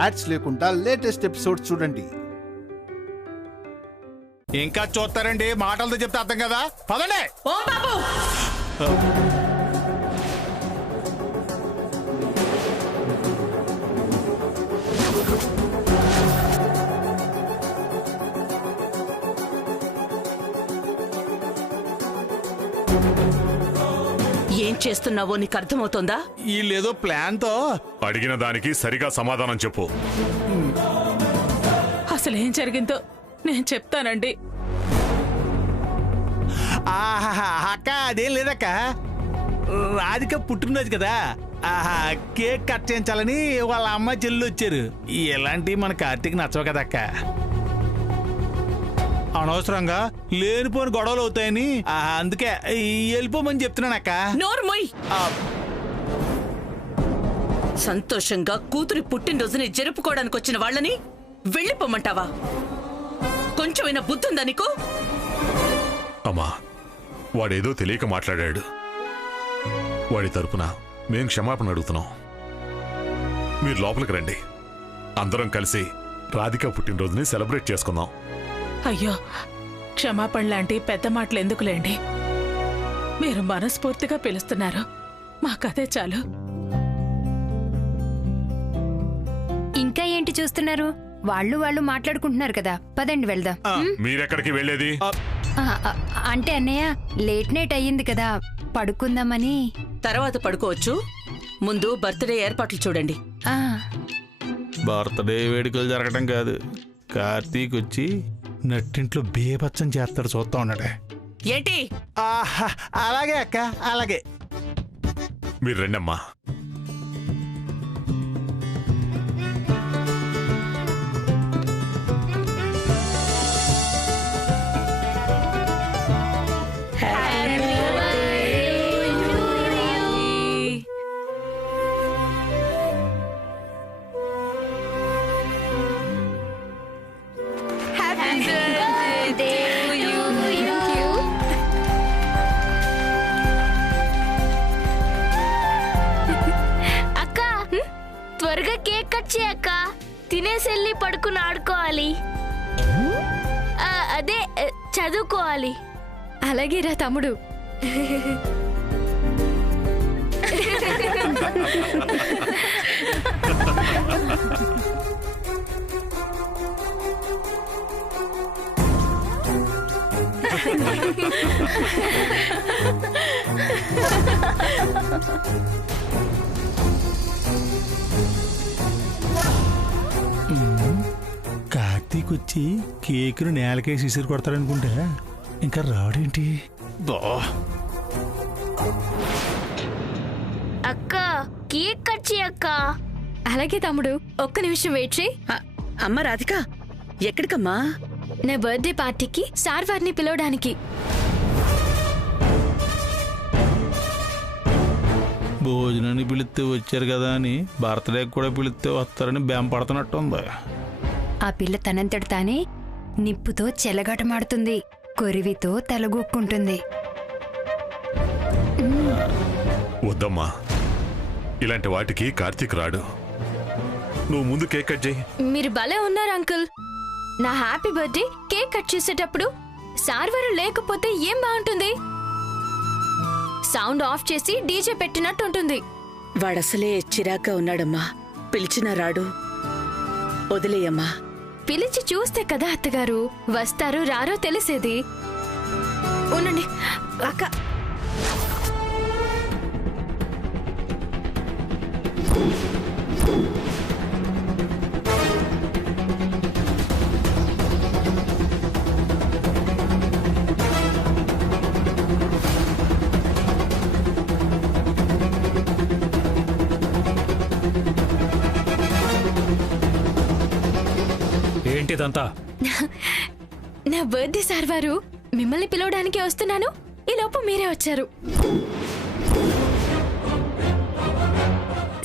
Ads లేకుండా latest episodes చూడండి. ఇంకా చూస్తారండి, మాటలతో చెప్తే అర్థం కదా. పదండి. ఓం బాబు ఏం చేస్తున్నావో నీకు అర్థమవుతోందా? వీళ్ళేదో ప్లాన్ తో అడిగిన దానికి సరిగా సమాధానం చెప్పు. అసలు ఏం జరిగిందో నేను చెప్తానండి. అక్క అదేం లేదక్క, రాధిక పుట్టినరోజు కదా, కేక్ కట్ చేయించాలని వాళ్ళ అమ్మ చెల్లు వచ్చారు. ఇలాంటివి మన కార్తీక్ నచ్చవు కదా అక్క. అనవసరంగా లేనిపోని గొడవలు అవుతాయని అందుకే వెళ్ళిపోమని చెప్తున్నాను అక్క. నోర్మోయ్, సంతోషంగా కూతురి పుట్టినరోజుని జరుపుకోవడానికి వచ్చిన వాళ్ళని వెళ్ళిపోమంటావా? కొంచెమైనా బుద్ధుందా నీకు? అమ్మా, వాడేదో తెలియక మాట్లాడాడు. వాడి తరపున మేం క్షమాపణ అడుగుతున్నాం. మీరు లోపలికి రండి, అందరం కలిసి రాధిక పుట్టినరోజుని సెలబ్రేట్ చేసుకుందాం. అయ్యో, క్షమాపణ లాంటి పెద్ద మాటలు ఎందుకులేండి. మీరు మనస్ఫూర్తిగా పిలుస్తున్నారు, మాకదే చాలు. ఇంకా ఏంటి చూస్తున్నారు? వాళ్ళు మాట్లాడుకుంటున్నారు కదా, పదండి వెళ్దాం. మీరెక్కడికి వెళ్ళేది? అంటే అన్నయ్య, లేట్ నైట్ అయ్యింది కదా, పడుకుందామని. తర్వాత పడుకోవచ్చు, ముందు బర్త్డే ఏర్పాట్లు చూడండి. బర్త్డే వేడుకలు జరగడం కాదు, కార్తీక్ వచ్చి నట్టింట్లో బేబచ్చం చేస్తాడు, చూస్తా ఉన్నాడే. ఏంటి? అలాగే అక్క, అలాగే. మీరు రండమ్మా. త్వరగా కేక్ కట్ చేయక్క, తినేసెళ్ళి పడుకుని ఆడుకోవాలి. అదే చదువుకోవాలి. అలాగే రా తమ్ముడు. కార్తీక్ వచ్చి కేకును నేలకేసి ఇసురు కొడతాడనుకుంటా, ఇంకా రాడేంటి? అక్క, కేక్ కట్ చేయక్క. అలాగే తమ్ముడు, ఒక్క నిమిషం వెయిట్ చేయి. అమ్మ రాధిక, ఎక్కడికమ్మా? నా బర్త్డే పార్టీకి సార్ వారిని పిలవడానికి. భోజనాన్ని పిలిస్తే వచ్చారు కదా అని బర్త్డే కూడా పిలిస్తే వస్తారని బేం పడుతున్నట్టుంది. ఆ పిల్ల తనంతటి తానే నిప్పుతో చెలగాటమాడుతుంది, కొరివితో తలగొక్కుంటుంది. వద్దమ్మా, ఇలాంటి వాటికి కార్తీక్ రాడు. నువ్వు ముందు కేక్ కట్ చేయి. మీరు భలే ఉన్నారు అంకుల్. నా హ్యాపీ బర్త్డే కేక్ కట్ చేసేటప్పుడు సార్ వారు లేకపోతే ఏం బాగుంటుంది? సౌండ్ ఆఫ్ చేసి డీజే పెట్టినట్టు ఉంటుంది. వాడసలే చిరాగ్గా ఉన్నాడమ్మా, పిలిచినా రాడు. వదిలేయమ్మా. పిలిచి చూస్తే కదా అత్తగారు వస్తారో రారో తెలిసేది. ఉండండి అక్క. ఏంటిదంతా? నా బర్త్డే సార్ వారు మిమ్మల్ని పిలవడానికి వస్తున్నాను, ఈ లోపు మీరే వచ్చారు.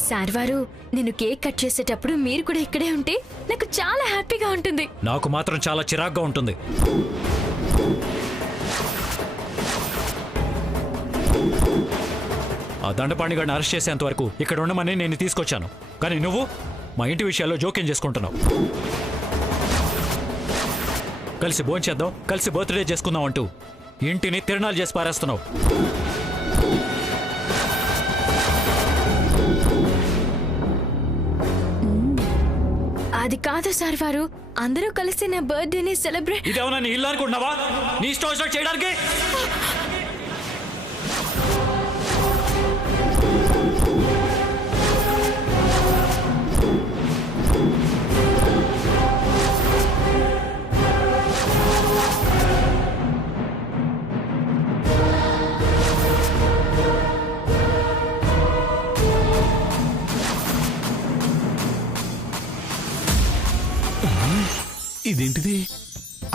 సార్ వారు, నేను కేక్ కట్ చేసేటప్పుడు మీరు కూడా ఇక్కడే ఉంటే నాకు చాలా హ్యాపీగా ఉంటుంది. నాకు మాత్రం చాలా చిరాగ్గా ఉంటుంది. ఆ దండపాణి గారిని అరెస్ట్ చేసేంత వరకు ఇక్కడ ఉండమని నేను తీసుకొచ్చాను, కానీ నువ్వు మా ఇంటి విషయాల్లో జోక్యం చేసుకుంటున్నావు. కలిసి భోంచేద్దాం, కలిసి బర్త్డే చేసుకుందాం అంటూ ఇంటిని తిరణాలు చేసి పారేస్తున్నావు. అది కాదు సార్ వారు, అందరూ కలిసి నా బర్త్డేని సెలబ్రేట్. ఇదేమన్నా నీ ఇల్లు అనుకుంటున్నావా? నీ ఇష్టం వచ్చినట్టు చేయడానికి? ఇదేంటిది?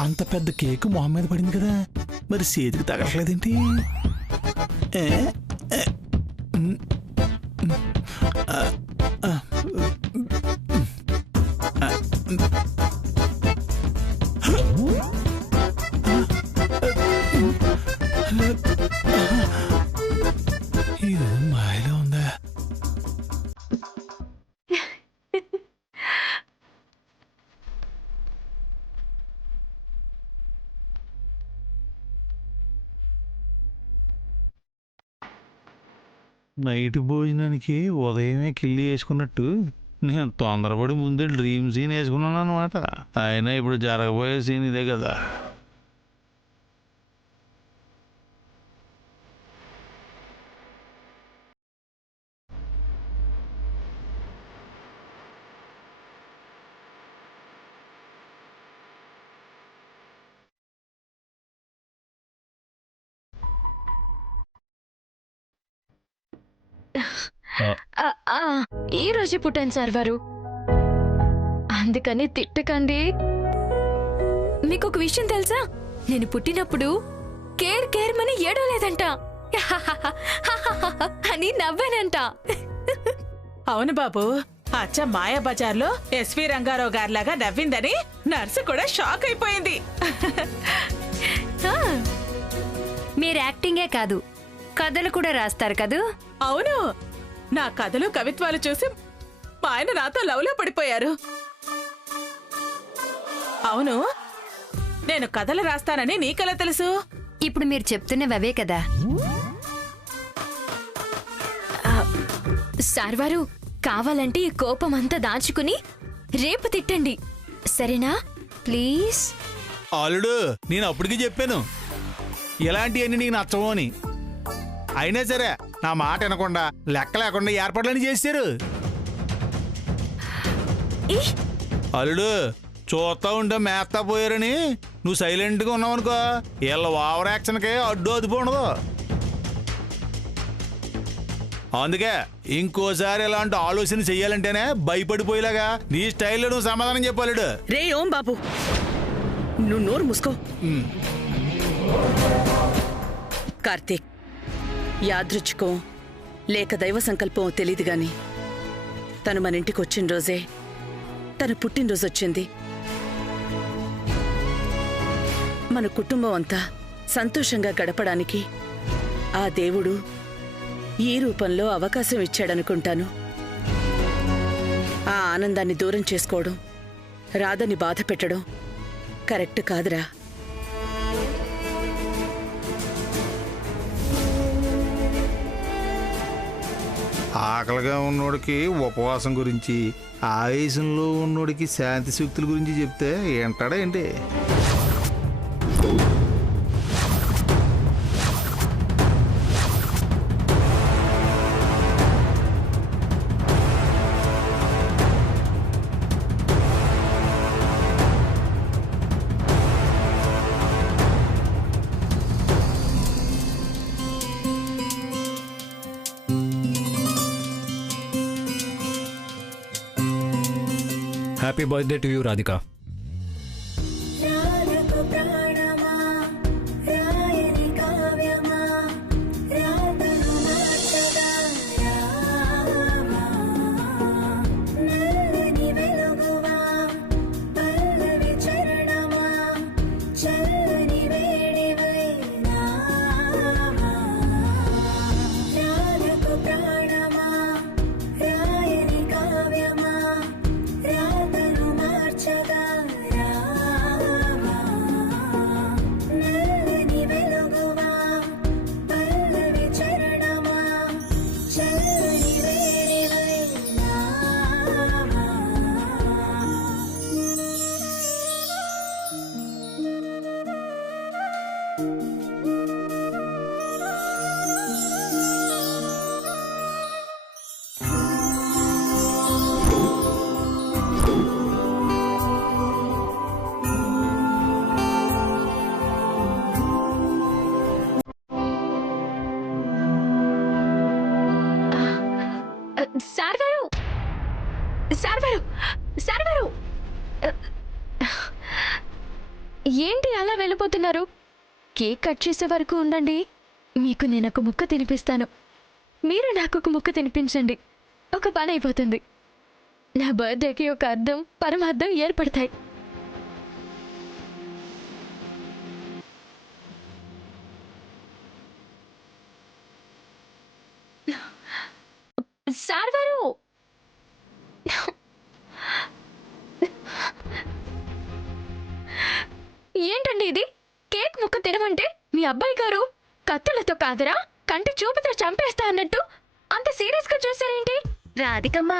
అంత పెద్ద కేక్ మొహం మీద పడింది కదా, మరి చేతికి తగలట్లేదేంటి? ఇది మాయలో ఉందా? నైట్ భోజనానికి ఉదయమే కిల్లి వేసుకున్నట్టు నేను తొందరపడి ముందే డ్రీమ్ సీన్ వేసుకున్నాను అనమాట. అయినా ఇప్పుడు జరగబోయే సీన్ ఇదే కదా. ఈ రోజే పుట్టాను సార్ వారు, అందుకని తిట్టకండి. మీకు ఒక విషయం తెలుసా? నేను పుట్టినప్పుడు కేర్ కేర్ మని ఏడవలేదంట అని నవ్వానంట. అవును బాబు, అచ్చ మాయా బజార్లో ఎస్వి రంగారావు గారిలాగా నవ్విందని నర్సు కూడా షాక్ అయిపోయింది. మీరు యాక్టింగే కాదు, కథలు కూడా రాస్తారు కదూ? అవును, నా కథలు కవిత్వాలు చూసి మా ఆయన నాతో లవ్లో పడిపోయారు. అవును, నేను కథలు రాస్తానని నీకెలా తెలుసు? ఇప్పుడు మీరు చెప్తున్నవి అవే కదా. సార్ వారు, కావాలంటే ఈ కోపం అంతా దాచుకుని రేపు తిట్టండి, సరేనా? ప్లీజ్. ఆలుడు, నేను అప్పటికి చెప్పాను ఇలాంటివన్నీ నీకు నచ్చవు అని. అయినా సరే నా మాట వినకుండా లెక్క లేకుండా ఏర్పాట్లని చేశారు. అల్లుడు, చూస్తా ఉంటే మేస్తా పోయారని నువ్వు సైలెంట్గా ఉన్నావు అనుకో, వీళ్ళ ఓవర్ యాక్షన్కే అడ్డు అదుపు ఉండదు. అందుకే ఇంకోసారి ఇలాంటి ఆలోచన చెయ్యాలంటేనే భయపడిపోయేలాగా నీ స్టైల్లో నువ్వు సమాధానం చెప్పాలడు. రే ఓం బాబు, నువ్వు నోరు మూసుకో. కార్తీక్, యాదృచ్ఛికం లేక దైవ సంకల్పం తెలీదు గాని తను మన ఇంటికి వచ్చిన రోజే తన పుట్టినరోజు వచ్చింది. మన కుటుంబం అంతా సంతోషంగా గడపడానికి ఆ దేవుడు ఈ రూపంలో అవకాశం ఇచ్చాడనుకుంటాను. ఆ ఆనందాన్ని దూరం చేసుకోవడం, రాధని బాధ పెట్టడం కరెక్ట్ కాదురా. ఆకలిగా ఉన్నోడికి ఉపవాసం గురించి, ఆవేశంలో ఉన్నోడికి శాంతి సూక్తుల గురించి చెప్తే ఏంటాడా ఏంటి? Happy birthday to you Radhika. Server ఏంటి అలా వెళ్ళిపోతున్నారు? కేక్ కట్ చేసే వరకు ఉండండి. మీకు నేను ఒక ముక్క తినిపిస్తాను. మీరు నాకు ఒక ముక్క తినిపించండి. ఒక పని అయిపోతుంది. నా బర్త్డేకి ఒక అర్థం పరమార్థం ఏర్పడతాయి. సర్వరు ఏంటండి ఇది? కేక్ ముక్క తినమంటే మీ అబ్బాయి గారు కత్తులతో కాదురా కంటి చూపుతో చంపేస్తా అన్నట్టు అంత సీరియస్ గా చూసారేంటి? రాధికమ్మ,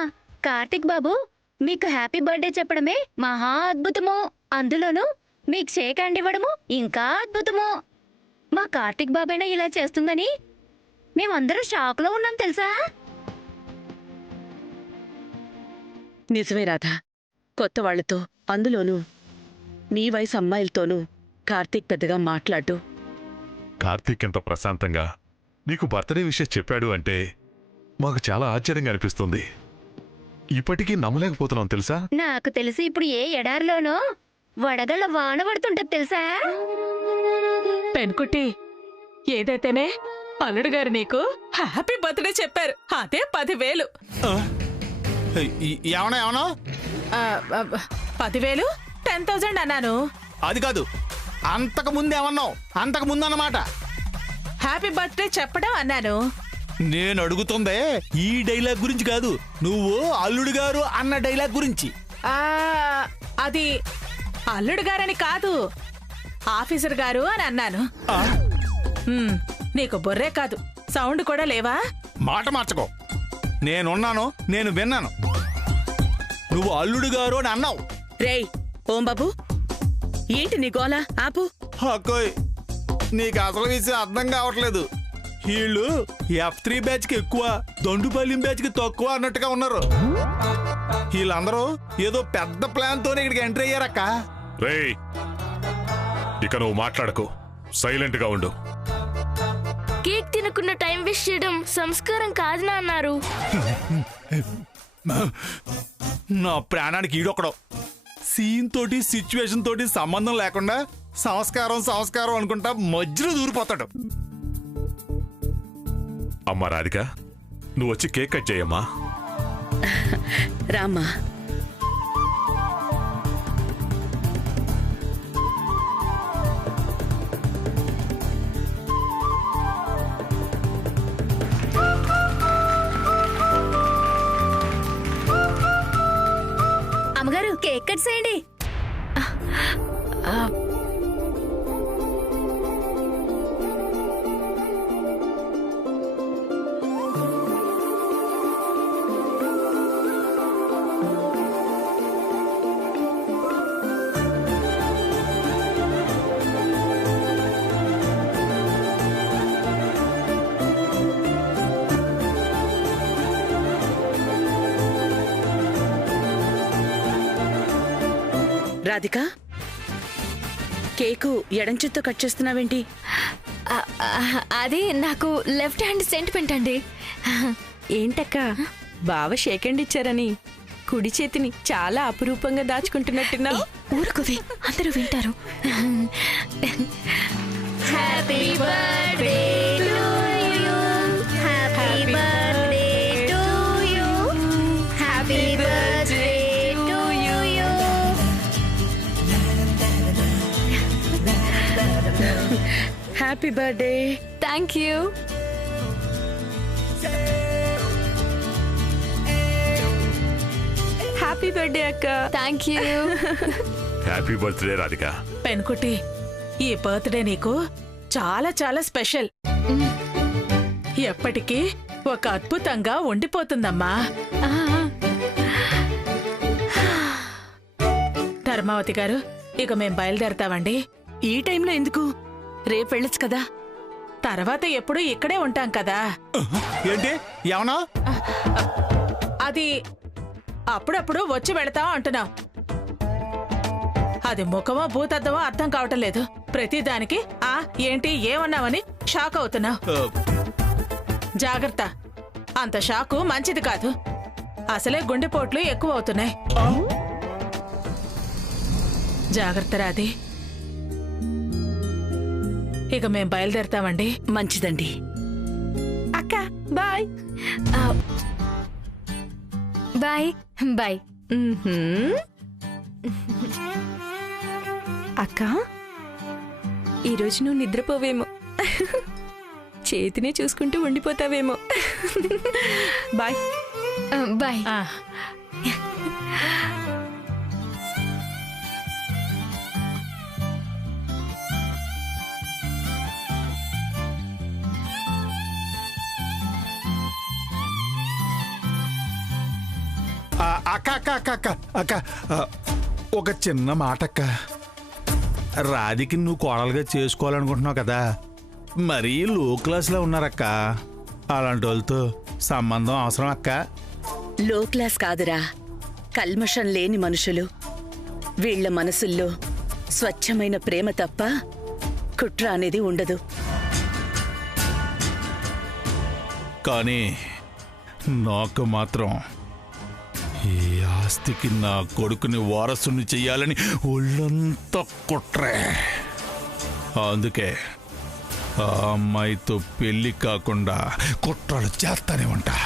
కార్తిక్ బాబు మీకు హ్యాపీ బర్త్డే చెప్పడమే మహా అద్భుతము. అందులోనూ మీకు షేక్ హ్యాండ్ ఇవ్వడము ఇంకా అద్భుతము. మా కార్తిక్ బాబైనా ఇలా చేస్తుందని మేమందరూ షాక్ లో ఉన్నాం తెలుసా? నిజమే రాధా, కొత్త వాళ్లతో, అందులోనూ నీ వయసు అమ్మాయిలతోనూ కార్తీక్ పెద్దగా మాట్లాడు. కార్తీక్ ఎంత ప్రశాంతంగా నీకు బర్త్డే విషయం చెప్పాడు అంటే మాకు చాలా ఆశ్చర్యంగా అనిపిస్తుంది. ఇప్పటికీ నమ్మలేకపోతున్నాం తెలుసా? నాకు తెలిసి ఇప్పుడు ఏ ఎడారిలోనో వడగళ్ళ వాన పడుతుంటది తెలుసా? పెన్కుట్టి, ఏదైతేనే అల్లుడు గారు నీకు హ్యాపీ బర్త్డే చెప్పారు. అదే 10,000. ఏమన్నా ఏమన్నా 10,000 10,000 అన్నాను. అది కాదు, అంతకు ముందు ఏమన్నావు? అంతకు ముందు అన్నమాట. హ్యాపీ బర్త్డే చెప్పడం అన్నాను. నేను అడుగుతుందే ఈ డైలాగ్ గురించి కాదు, నువ్వు అల్లుడు గారు అన్న డైలాగ్ గురించి. అది అల్లుడు గారని కాదు, ఆఫీసర్ గారు అని అన్నాను. నీకు బొర్రే కాదు, సౌండ్ కూడా లేవా? మాట మార్చుకో. నేనున్నాను, నేను విన్నాను. నువ్వు అల్లుడు గారు అని అన్నావు. రేయ్ ఓం బాబు, ఏంటి నీ గోల? ఆపు. అక్కోయ్, నీకు అసలు విషయం అర్థం కావట్లేదు. వీళ్ళు F3 బ్యాచ్ కి ఎక్కువ, దొండుపల్లి బ్యాచ్ కి తక్కువ అన్నట్టుగా ఉన్నారు. వీళ్ళందరూ ఏదో పెద్ద ప్లాన్ తోనే ఇక్కడికి ఎంట్రీ అయ్యారక్క. రేయ్, ఇక నువ్వు మాట్లాడకు, సైలెంట్ గా ఉండు. కేక్ తినకున్న టైం వేస్ట్ చేయడం సంస్కారం కాదు నా అన్నారు. నా ప్రాణానికి ఈడొక్కడం. సీన్ తోటి సిచ్యువేషన్ తోటి సంబంధం లేకుండా సంస్కారం సంస్కారం అనుకుంటా మధ్యలో దూరిపోతాడు. అమ్మా రాధిక, నువ్వు వచ్చి కేక్ కట్ చేయమ్మా. రామ్మా. అమ్మగారు కేక్ కట్ చేయండి. రాధిక, కేకు ఎడం చేత్తో కట్ చేస్తున్నావేంటి? అది నాకు లెఫ్ట్ హ్యాండ్ సెంటిమెంట్ అండి. ఏంటక్క, బావ షేక్ హ్యాండ్ ఇచ్చారని కుడి చేతిని చాలా అపురూపంగా దాచుకుంటున్నట్టున్నా? ఊరుకోవే, అందరూ వింటారు. Happy birthday to you, happy birthday to you, happy birthday to you. Happy birthday. Thank you. Happy birthday అక్క. Thank you. Happy birthday Radhika. పెన్కుట్టి, ఈ బర్త్డే నీకు చాలా చాలా స్పెషల్. ఎప్పటికీ ఒక అద్భుతంగా ఉండిపోతుందమ్మా. ధర్మావతి గారు, ఇక మేం బయలుదేరతామండి. ఈ టైంలో ఎందుకు? రేపు వెళ్ళొచ్చు కదా. తర్వాత ఎప్పుడూ ఇక్కడే ఉంటాం కదా. ఏంటి ఏమన్నా? అది అప్పుడప్పుడు వచ్చి వెళతాం అంటున్నాం. అది ముఖమో భూతద్దమో అర్థం కావటం లేదు. ప్రతిదానికి ఏంటి ఏమన్నావని షాక్ అవుతున్నావు. జాగ్రత్త, అంత షాకు మంచిది కాదు. అసలే గుండెపోట్లు ఎక్కువ అవుతున్నాయి. జాగ్రత్త రాది. ఇక మేం బయలుదేరతామండి. మంచిదండి. అక్క బాయ్. Bye bye. అక్క ఈరోజు నువ్వు నిద్రపోవేమో, చేతినే చూసుకుంటూ ఉండిపోతావేమో. Bye bye. అక్క అక్క అక్క అక్క అక్క ఒక చిన్న మాట అక్క. రాధికి నువ్వు కోడలుగా చేసుకోవాలనుకుంటున్నావు కదా, మరీ లో క్లాస్లో ఉన్నారక్క. అలాంటి వాళ్ళతో సంబంధం అవసరం అక్క. లో క్లాస్ కాదురా, కల్మషం లేని మనుషులు. వీళ్ల మనసుల్లో స్వచ్ఛమైన ప్రేమ తప్ప కుట్ర అనేది ఉండదు. కానీ నాకు మాత్రం ఈ ఆస్తికి నా కొడుకుని వారసుని చెయ్యాలని ఒళ్ళంతా కుట్రే. అందుకే ఆ అమ్మాయితో పెళ్లి కాకుండా కుట్రలు చేస్తానే ఉంటా.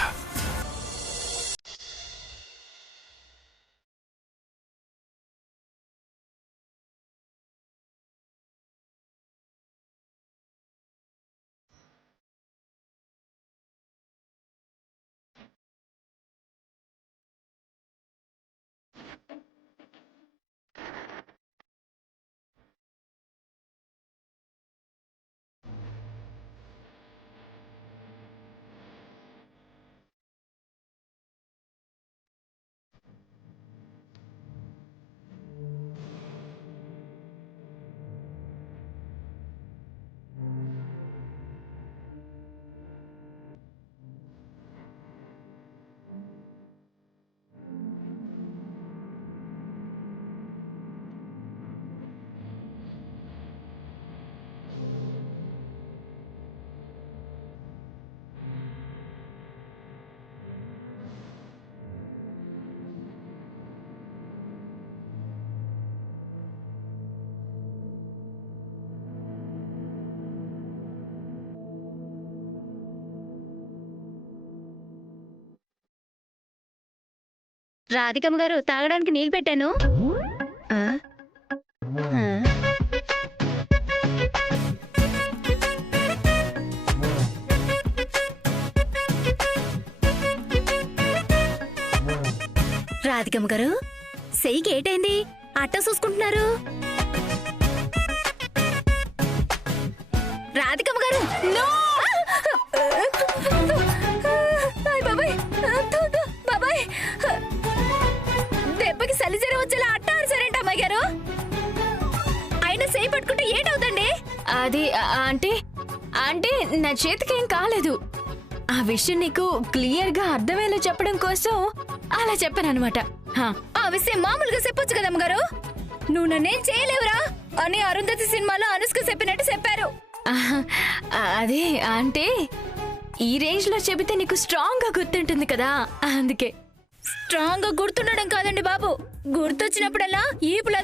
రాధికమ్మ గారు, తాగడానికి నీళ్ళు పెట్టాను. రాధికమ్మ గారు, సెయ్యికి ఏటైంది? అట్ట చూసుకుంటున్నారు. రాధికమ్మ గారు, బాబాయ్ దెబ్బకి సలిజరం వచ్చేలా అట్ట ఆడసారేంటి అమ్మాయి గారు? అయినా చేయి పట్టుకుంటే ఏటవుతండి? అది అంటే నా చేతికి ఏం కాలేదు. ఆ విషయం నీకు క్లియర్ గా అర్థమయ్యేలా చెప్పడం కోసం అలా చెప్పానన్నమాట. ఆ విషయం మామూలుగా చెప్పొచ్చు కదా అమ్మగారు. నువ్వు నన్నేం చేయలేవురా అని అరుంధతి సినిమాలో అనుష్క చెప్పినట్టు చెప్పారు. అదే అంటే ఈ రేంజ్ లో చెబితే నీకు స్ట్రాంగ్ గా గుర్తుంటుంది కదా, అందుకే. స్ట్రాంగ్ గా గుర్తుండడం కాదండి బాబు, గుర్తొచ్చినప్పుడల్లా ఈపులా